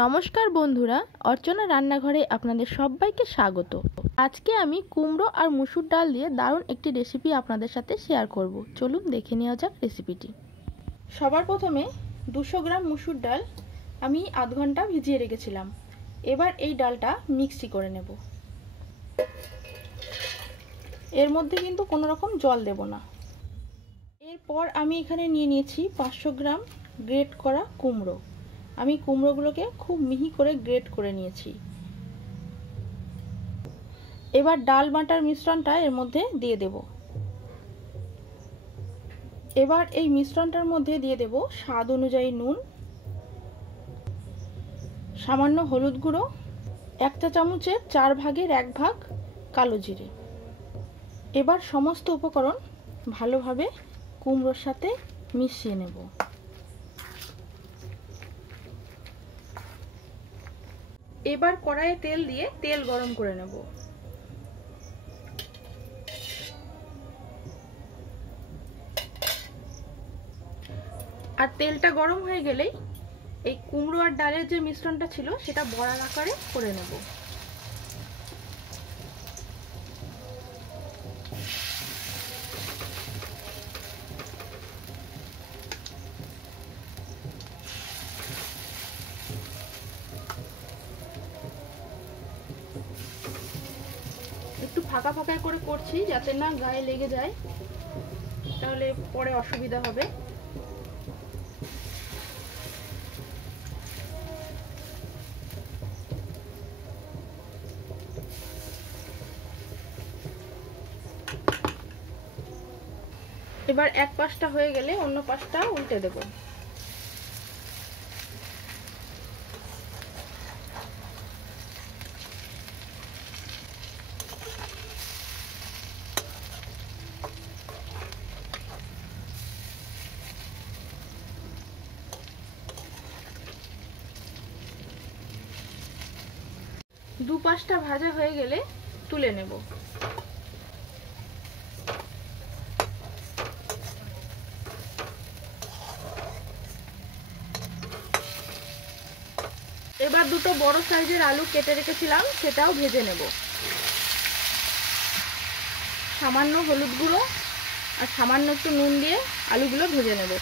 নমস্কার বন্ধুরা, অর্চনা রান্নাঘরে আপনাদের সবাইকে স্বাগত। আজকে আমি কুমড়ো আর মুসুর ডাল দিয়ে দারুণ একটি রেসিপি আপনাদের সাথে শেয়ার করব। চলুন দেখে নেওয়া যাক রেসিপিটি। সবার প্রথমে 200 গ্রাম মুসুর ডাল আমি আধ ঘন্টা ভিজিয়ে রেখেছিলাম। এবার এই ডালটা মিক্সি করে নেব। এর মধ্যে কিন্তু কোনো রকম জল দেব না। এরপর আমি এখানে নিয়ে নিয়েছি 500 গ্রাম গ্রেট করা কুমড়ো। আমি কুমড়োগুলোকে খুব মিহি করে গ্রেট করে নিয়েছি। এবার ডাল বাটার মিশ্রণটা এর মধ্যে দিয়ে দেব। এবার এই মিশ্রণটার মধ্যে দিয়ে দেব স্বাদ অনুযায়ী নুন, সামান্য হলুদ গুঁড়ো, 1 চা চামচের 4 ভাগের 1 ভাগ কালো জিরে। এবার সমস্ত উপকরণ ভালোভাবে কুমড়োর সাথে মিশিয়ে নেব। এবার কড়াইয়ে তেল দিয়ে তেল গরম করে নেব। আর তেলটা গরম হয়ে গেলেই এই কুমড়ো আর ডালের যে মিশ্রণটা ছিল সেটা বড়ার আকারে করে নেব। একটু ফাঁকা ফাঁকা করে করছি যাতে না গায়ে লেগে যায়, তাহলে পরে অসুবিধা হবে। এবার এক পাশটা হয়ে গেলে অন্য পাশটা উল্টে দেব। দু পাশটা ভাজা হয়ে গেলে তুলে নেব। এবার দুটো বড় সাইজের আলু কেটে রেখেছিলাম, সেটাও ভেজে নেব। সামান্য হলুদ গুঁড়ো আর সামান্য একটু নুন দিয়ে আলুগুলো ভেজে নেব।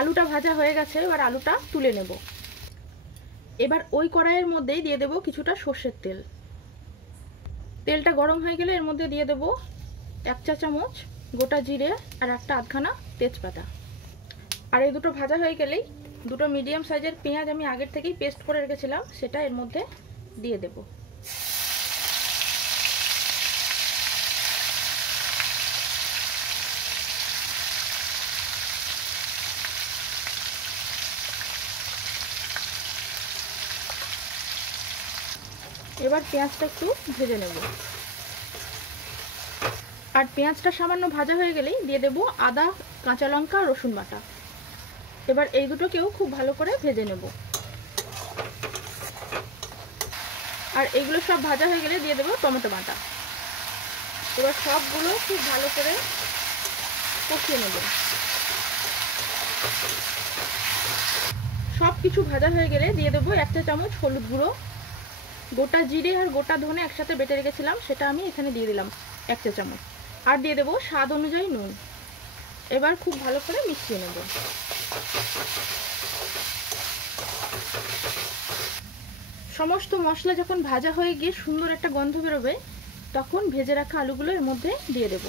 আলুটা ভাজা হয়ে গেছে, এবার আলুটা তুলে নেব। এবার ওই কড়াইয়ের মধ্যেই দিয়ে দেব কিছুটা সর্ষের তেল। তেলটা গরম হয়ে গেলে এর মধ্যে দিয়ে দেব 1 চা চামচ গোটা জিরে আর একটা আধখানা তেজপাতা। আর এই দুটো ভাজা হয়ে গেলেই দুটো মিডিয়াম সাইজের পেঁয়াজ আমি আগের থেকেই পেস্ট করে রেখেছিলাম, সেটা এর মধ্যে দিয়ে দেব। এবার পেঁয়াজটা একটু ভেজে নেব। আর পেঁয়াজটা সামান্য ভাজা হয়ে গেলেই দিয়ে দেব আদা, কাঁচা লঙ্কা, রসুন বাটা। এবার এই দুটোকেও খুব ভালো করে ভেজে নেব। আর এগুলো সব ভাজা হয়ে গেলে দিয়ে দেব টমেটো বাটা। এবার সবগুলো খুব ভালো করে কষিয়ে নেব। সব কিছু ভাজা হয়ে গেলে দিয়ে দেব 1 চা চামচ হলুদ গুঁড়ো। গোটা জিরে আর গোটা ধনে একসাথে বেটে রেখেছিলাম, সেটা আমি এখানে দিয়ে দিলাম 1 চা চামচ। আর দিয়ে দেব স্বাদ অনুযায়ী নুন। এবার খুব ভালো করে মিশিয়ে নেব। সমস্ত মশলা যখন ভাজা হয়ে গিয়ে সুন্দর একটা গন্ধ বেরোবে, তখন ভেজে রাখা আলুগুলো এর মধ্যে দিয়ে দেব।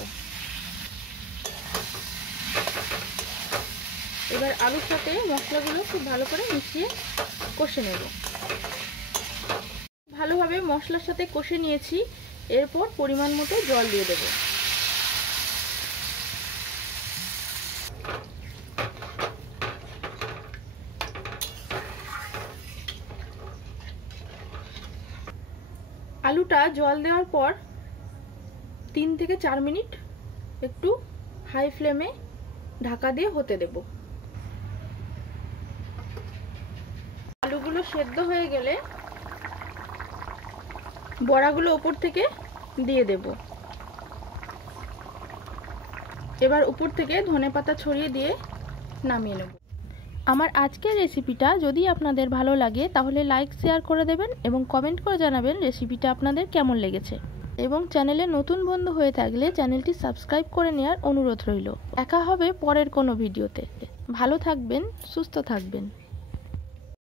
এবার আলুর সাথে মশলাগুলো খুব ভালো করে মিশিয়ে কষে নেব। ভালোভাবে মশলার সাথে কষে নিয়েছি। এরপর পরিমাণ মতো জল দিয়ে দেব। আলুটা জল দেওয়ার পর 3 থেকে 4 মিনিট একটু হাই ফ্লেমে ঢাকা দিয়ে হতে দেব। আলুগুলো সেদ্ধ হয়ে গেলে বড়াগুলো উপর থেকে দিয়ে দেব। এবার উপর থেকে ধনেপাতা ছড়িয়ে দিয়ে নামিয়ে নেব। আমার আজকের রেসিপিটা যদি আপনাদের ভালো লাগে তাহলে লাইক শেয়ার করে দেবেন এবং কমেন্ট করে জানাবেন রেসিপিটা আপনাদের কেমন লেগেছে। এবং চ্যানেলে নতুন বন্ধু হয়ে থাকলে চ্যানেলটি সাবস্ক্রাইব করে নেওয়ার অনুরোধ রইল। দেখা হবে পরের কোনো ভিডিওতে। ভালো থাকবেন, সুস্থ থাকবেন।